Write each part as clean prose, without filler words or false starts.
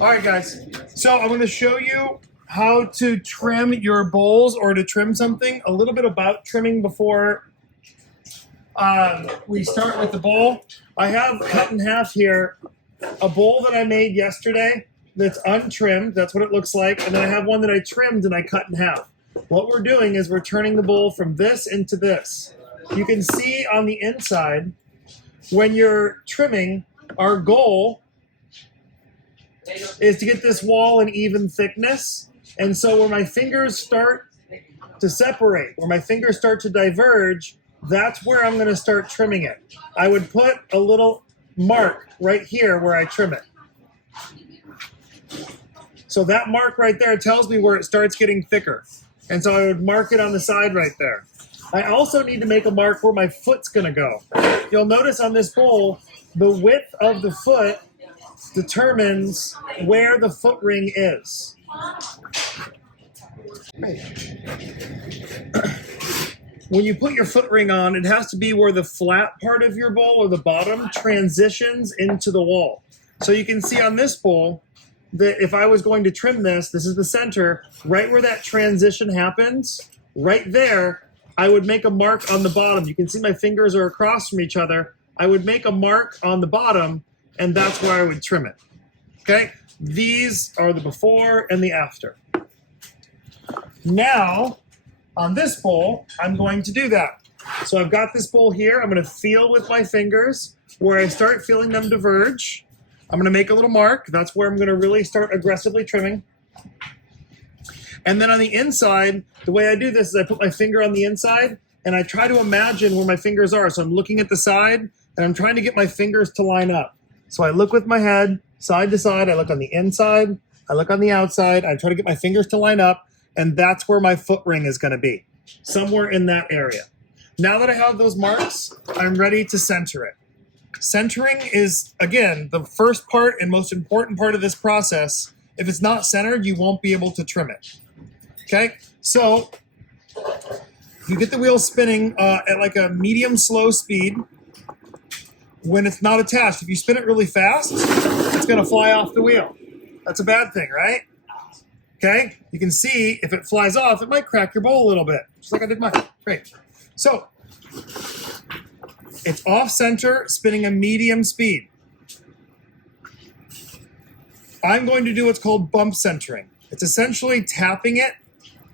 All right, guys. So I'm going to show you how to trim your bowls or to trim something. A little bit about trimming before we start with the bowl. I have cut in half here a bowl that I made yesterday that's untrimmed. That's what it looks like. And then I have one that I trimmed and I cut in half. What we're doing is we're turning the bowl from this into this. You can see on the inside, when you're trimming, our goal is to get this wall an even thickness. And so where my fingers start to separate, where my fingers start to diverge, that's where I'm going to start trimming it. I would put a little mark right here where I trim it. So that mark right there tells me where it starts getting thicker. And so I would mark it on the side right there. I also need to make a mark where my foot's going to go. You'll notice on this bowl, the width of the foot determines where the foot ring is. When you put your foot ring on, it has to be where the flat part of your bowl or the bottom transitions into the wall. So you can see on this bowl that if I was going to trim this, this is the center, right where that transition happens, right there, I would make a mark on the bottom. You can see my fingers are across from each other. I would make a mark on the bottom, and that's where I would trim it. Okay? These are the before and the after. Now, on this bowl, I'm going to do that. So I've got this bowl here. I'm going to feel with my fingers where I start feeling them diverge. I'm going to make a little mark. That's where I'm going to really start aggressively trimming. And then on the inside, the way I do this is I put my finger on the inside and I try to imagine where my fingers are. So I'm looking at the side and I'm trying to get my fingers to line up. So I look with my head side to side. I look on the inside. I look on the outside. I try to get my fingers to line up. And that's where my foot ring is going to be, somewhere in that area. Now that I have those marks, I'm ready to center it. Centering is, again, the first part and most important part of this process. If it's not centered, you won't be able to trim it. Okay? So you get the wheel spinning at like a medium slow speed when it's not attached. If you spin it really fast, it's going to fly off the wheel. That's a bad thing, right? Okay, you can see if it flies off, it might crack your bowl a little bit, just like I did mine. Great. So it's off center, spinning a medium speed. I'm going to do what's called bump centering. It's essentially tapping it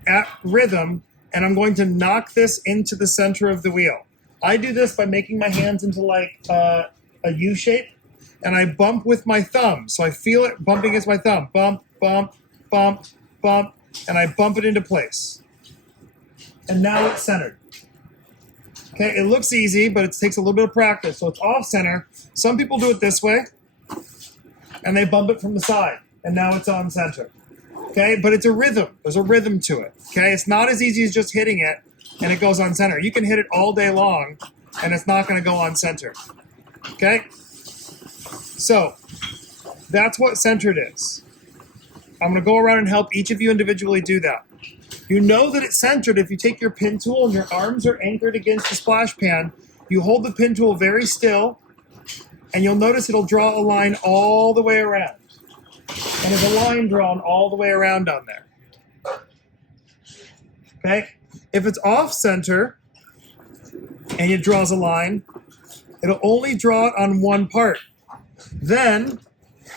at rhythm, and I'm going to knock this into the center of the wheel. I do this by making my hands into like a U shape, and I bump with my thumb. So I feel it bumping against my thumb. Bump, bump, bump, bump, and I bump it into place. And now it's centered. Okay, it looks easy, but it takes a little bit of practice. So it's off center. Some people do it this way, and they bump it from the side, and now it's on center. Okay, but it's a rhythm. There's a rhythm to it. Okay, it's not as easy as just hitting it, and it goes on center. You can hit it all day long, and it's not going to go on center. Okay, so that's what centered is. I'm going to go around and help each of you individually do that. You know that it's centered if you take your pin tool and your arms are anchored against the splash pan. You hold the pin tool very still, and you'll notice it'll draw a line all the way around. And there's a line drawn all the way around on there. Okay? If it's off center and it draws a line, it'll only draw it on one part. Then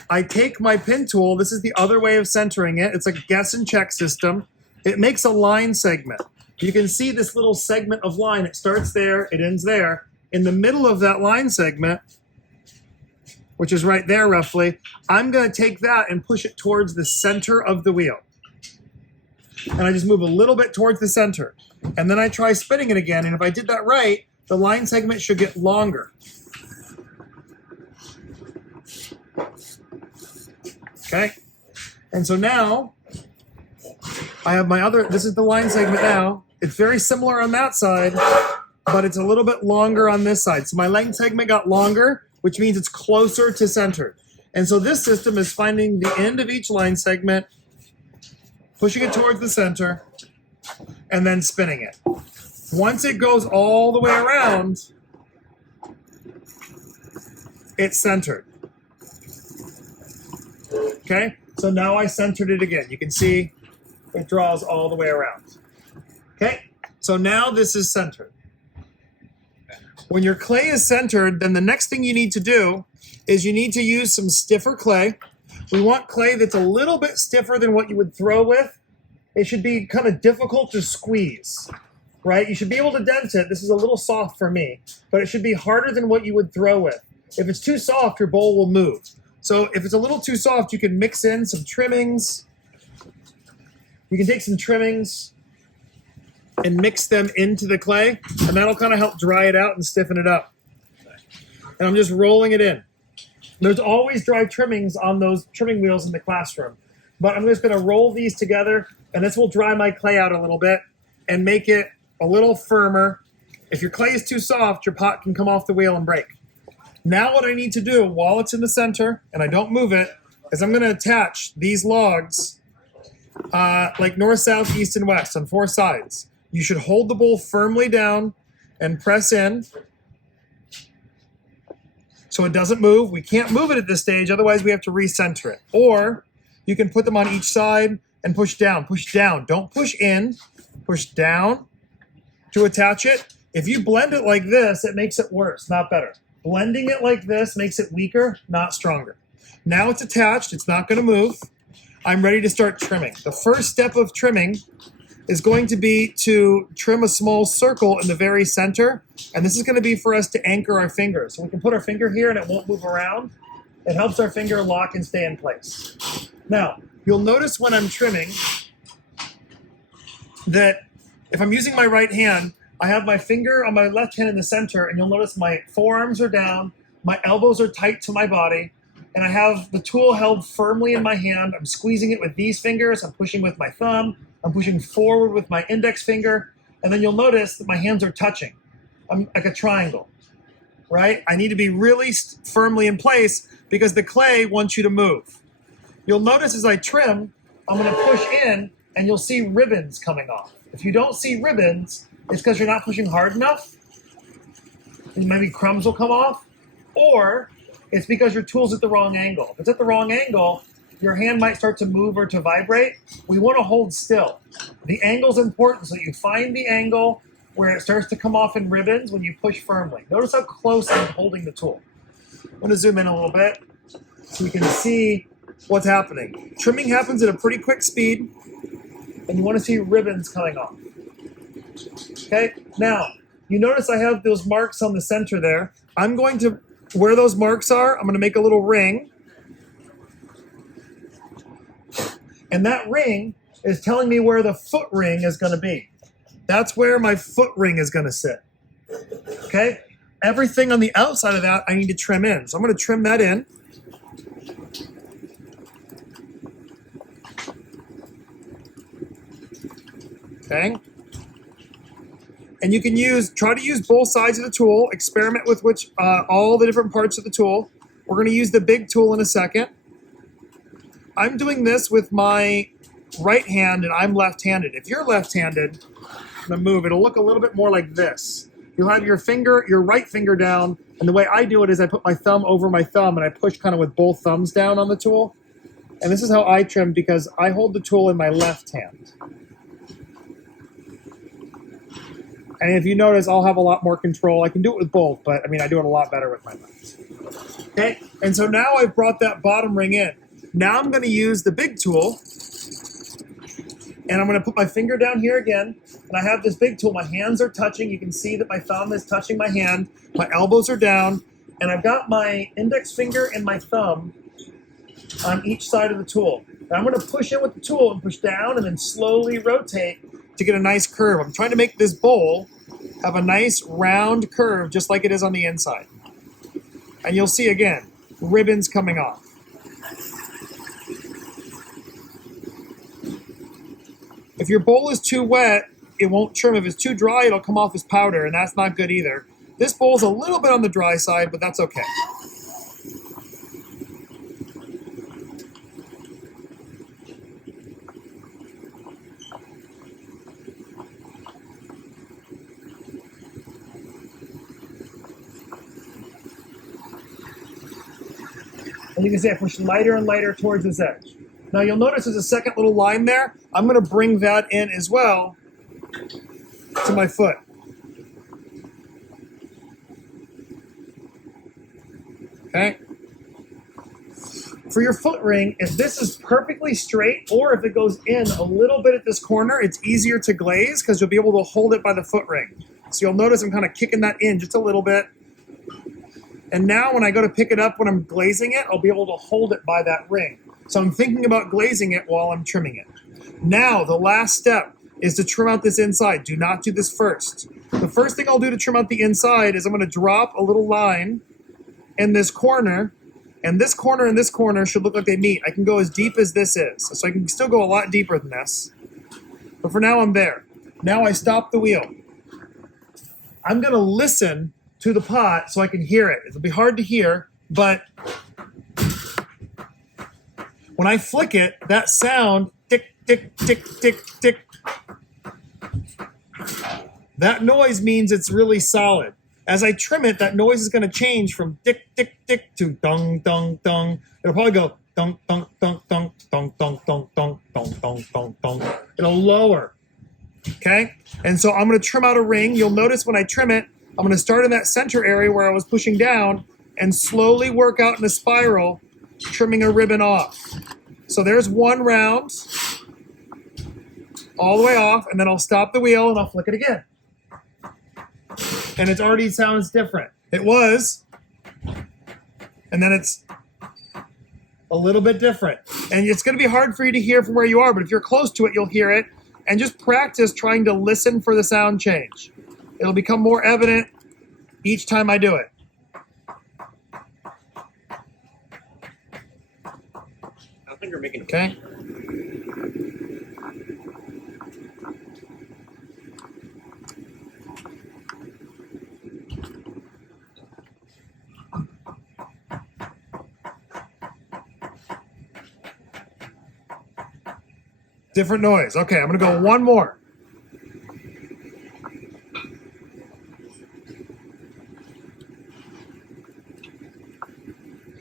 I take my pin tool. This is the other way of centering it. It's like a guess and check system. It makes a line segment. You can see this little segment of line. It starts there, it ends there. In the middle of that line segment, which is right there roughly, I'm going to take that and push it towards the center of the wheel. And I just move a little bit towards the center. And then I try spinning it again. And if I did that right, the line segment should get longer. Okay? And so now, I have my other, this is the line segment now. It's very similar on that side, but it's a little bit longer on this side. So my line segment got longer, which means it's closer to center. And so this system is finding the end of each line segment, pushing it towards the center, and then spinning it. Once it goes all the way around, it's centered. Okay, so now I centered it again. You can see it draws all the way around. Okay, so now this is centered. When your clay is centered, then the next thing you need to do is you need to use some stiffer clay. We want clay that's a little bit stiffer than what you would throw with. It should be kind of difficult to squeeze, right? You should be able to dent it. This is a little soft for me, but it should be harder than what you would throw with. If it's too soft, your bowl will move. So if it's a little too soft, you can mix in some trimmings. You can take some trimmings and mix them into the clay, and that'll kind of help dry it out and stiffen it up. And I'm just rolling it in. There's always dry trimmings on those trimming wheels in the classroom, but I'm just going to roll these together, and this will dry my clay out a little bit and make it a little firmer. If your clay is too soft, your pot can come off the wheel and break. Now what I need to do while it's in the center and I don't move it is I'm going to attach these logs like north, south, east, and west on 4 sides. You should hold the bowl firmly down and press in so it doesn't move. We can't move it at this stage, otherwise we have to recenter it. Or you can put them on each side and push down. Push down. Don't push in. Push down to attach it. If you blend it like this, it makes it worse, not better. Blending it like this makes it weaker, not stronger. Now it's attached. It's not going to move. I'm ready to start trimming. The first step of trimming is going to be to trim a small circle in the very center. And this is going to be for us to anchor our finger. So we can put our finger here and it won't move around. It helps our finger lock and stay in place. Now, you'll notice when I'm trimming that if I'm using my right hand, I have my finger on my left hand in the center, and you'll notice my forearms are down, my elbows are tight to my body, and I have the tool held firmly in my hand. I'm squeezing it with these fingers, I'm pushing with my thumb, I'm pushing forward with my index finger, and then you'll notice that my hands are touching. I'm like a triangle, right? I need to be really firmly in place because the clay wants you to move. You'll notice as I trim, I'm going to push in, and you'll see ribbons coming off. If you don't see ribbons, it's because you're not pushing hard enough, and maybe crumbs will come off, or it's because your tool's at the wrong angle. If it's at the wrong angle, your hand might start to move or to vibrate. We want to hold still. The angle's important, so you find the angle where it starts to come off in ribbons when you push firmly. Notice how close I'm holding the tool. I'm going to zoom in a little bit so you can see what's happening. Trimming happens at a pretty quick speed, and you want to see ribbons coming off. Okay, now, you notice I have those marks on the center there. I'm going to, where those marks are, I'm going to make a little ring. And that ring is telling me where the foot ring is going to be. That's where my foot ring is going to sit. Okay, everything on the outside of that I need to trim in. So I'm going to trim that in. Okay. And you can try to use both sides of the tool, experiment with all the different parts of the tool. We're going to use the big tool in a second. I'm doing this with my right hand and I'm left-handed. If you're left-handed, I'm going to move, it'll look a little bit more like this. You'll have your right finger down, and the way I do it is I put my thumb over my thumb and I push kind of with both thumbs down on the tool. And this is how I trim because I hold the tool in my left hand. And if you notice, I'll have a lot more control. I can do it with both, but I mean, I do it a lot better with my left. Okay, and so now I've brought that bottom ring in. Now I'm going to use the big tool, and I'm going to put my finger down here again, and I have this big tool. My hands are touching. You can see that my thumb is touching my hand. My elbows are down, and I've got my index finger and my thumb on each side of the tool. And I'm going to push in with the tool and push down and then slowly rotate to get a nice curve. I'm trying to make this bowl have a nice round curve just like it is on the inside. And you'll see again, ribbons coming off. If your bowl is too wet, it won't trim. If it's too dry, it'll come off as powder, and that's not good either. This bowl's a little bit on the dry side, but that's okay. And you can see I push lighter and lighter towards this edge. Now you'll notice there's a second little line there. I'm going to bring that in as well to my foot. Okay. For your foot ring, if this is perfectly straight or if it goes in a little bit at this corner, it's easier to glaze because you'll be able to hold it by the foot ring. So you'll notice I'm kind of kicking that in just a little bit. And now when I go to pick it up when I'm glazing it, I'll be able to hold it by that ring. So I'm thinking about glazing it while I'm trimming it. Now, the last step is to trim out this inside. Do not do this first. The first thing I'll do to trim out the inside is I'm going to drop a little line in this corner, and this corner and this corner should look like they meet. I can go as deep as this is, so I can still go a lot deeper than this. But for now, I'm there. Now I stop the wheel. I'm going to listen to the pot so I can hear it. It'll be hard to hear, but when I flick it, that sound, tick, tick, tick, tick, tick, that noise means it's really solid. As I trim it, that noise is going to change from tick, tick, tick to dung, dung, dung. It'll probably go dung, dung, dung, dung, dung, dung, dung, dung, dung, dung, dung, dung. It'll lower. Okay? And so I'm going to trim out a ring. You'll notice when I trim it, I'm going to start in that center area where I was pushing down and slowly work out in a spiral, trimming a ribbon off. So there's one round, all the way off, and then I'll stop the wheel and I'll flick it again. And it already sounds different. It was, and then it's a little bit different. And it's going to be hard for you to hear from where you are, but if you're close to it, you'll hear it. And just practice trying to listen for the sound change. It'll become more evident each time I do it. I think you're making Okay? Different noise. Okay, I'm going to go one more.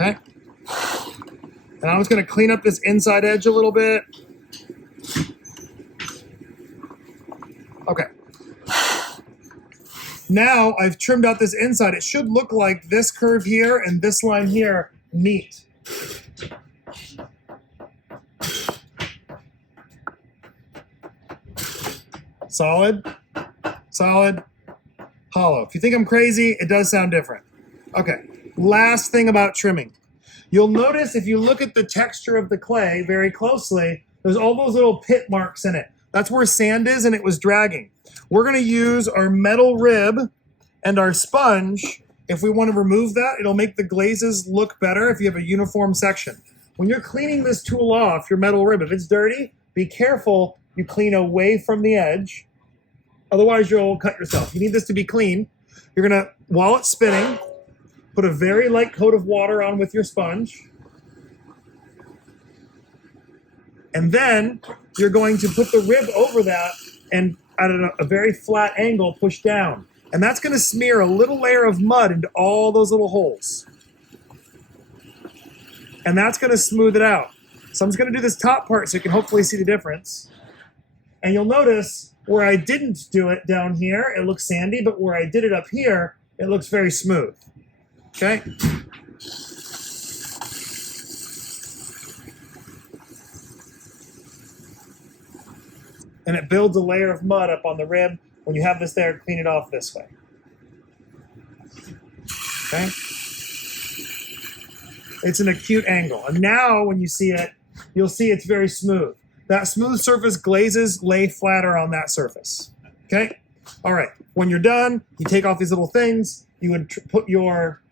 Okay. And I'm just going to clean up this inside edge a little bit. Okay. Now I've trimmed out this inside. It should look like this curve here and this line here meet. Solid, solid, hollow. If you think I'm crazy, it does sound different. Okay, last thing about trimming. You'll notice if you look at the texture of the clay very closely, there's all those little pit marks in it. That's where sand is and it was dragging. We're gonna use our metal rib and our sponge. If we wanna remove that, it'll make the glazes look better if you have a uniform section. When you're cleaning this tool off, your metal rib, if it's dirty, be careful you clean away from the edge. Otherwise, you'll cut yourself. You need this to be clean. You're gonna, while it's spinning, put a very light coat of water on with your sponge. And then you're going to put the rib over that and at a very flat angle, push down. And that's gonna smear a little layer of mud into all those little holes. And that's gonna smooth it out. So I'm just gonna do this top part so you can hopefully see the difference. And you'll notice where I didn't do it down here, it looks sandy, but where I did it up here, it looks very smooth. Okay? And it builds a layer of mud up on the rib. When you have this there, clean it off this way. Okay? It's an acute angle. And now when you see it, you'll see it's very smooth. That smooth surface glazes lay flatter on that surface. Okay? All right. When you're done, you take off these little things. You would put your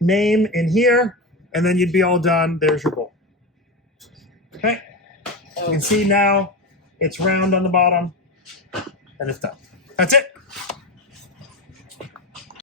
name in here, and then you'd be all done. There's your bowl. Okay? You can see now it's round on the bottom, and it's done. That's it.